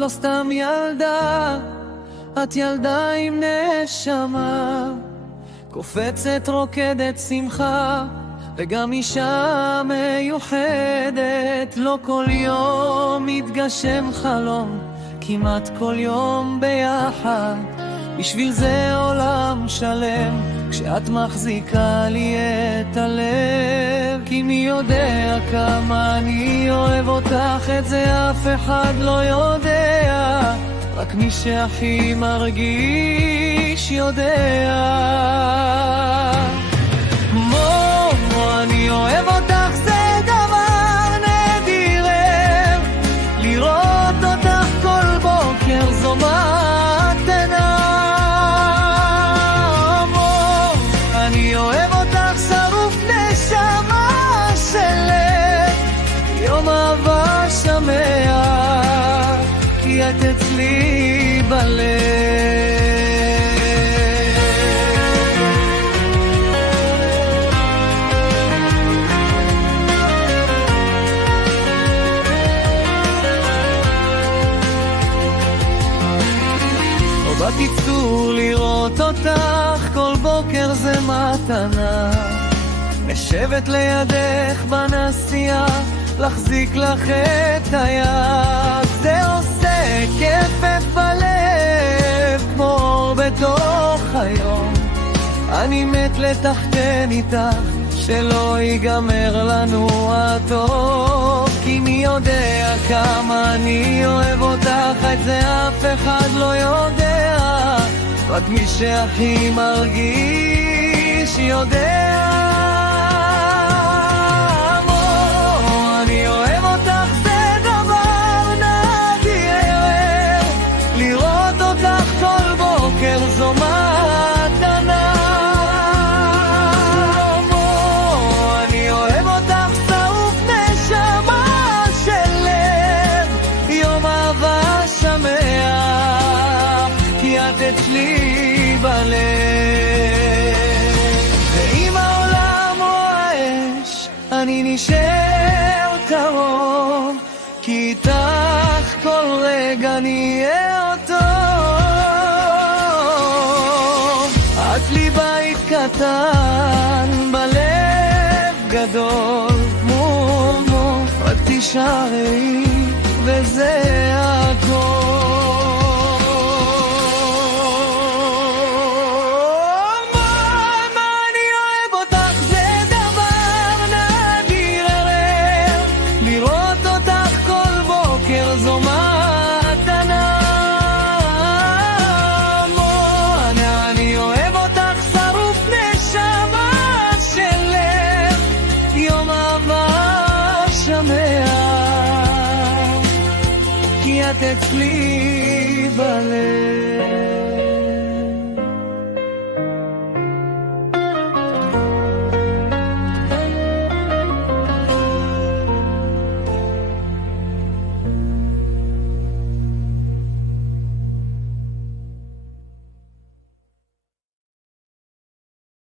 לא סתם ילדה, את ילדה עם נשמה, קופצת רוקדת שמחה, וגם אישה מיוחדת. לא כל יום מתגשם חלום, כמעט כל יום ביחד, בשביל זה עולם שלם, כשאת מחזיקה לי את הלב. כי מי יודע כמה אני אוהב אותך, את זה אף אחד לא יודע, רק מי שהכי מרגיש יודע. אני אוהב אותך, זה דבר נדיר, לראות אותך כל בוקר זו מתנה. אני אוהב אותך, שרוף נשמה של יום אהבה שמח, כי את אצלי בלב. בקיצור, לראות אותך כל בוקר זה מתנה, לשבת לידך בנסיעה, להחזיק לך את היד, זה עושה כיף בלב, כמו אור בתוך היום. אני מת לתחתן איתך, שלא ייגמר לנו הטוב. כי מי יודע כמה אני אוהב אותך, את זה אף אחד לא יודע, רק מי שהכי מרגיש יודע. אני אוהב אותך, זה דבר נדיר, לראות אותך כל בוקר זו מתנה. אני אוהב אותך, שרוף נשמה של יום אהבה שמח, כי את אצלי בלב. ואם העולם הוא האש, אני נשאר קרוב, כי איתך כל רגע נהיה אותו. את לי בית קטן בלב גדול, מו רק תישארי וזה הכל. כי את אצלי בלב.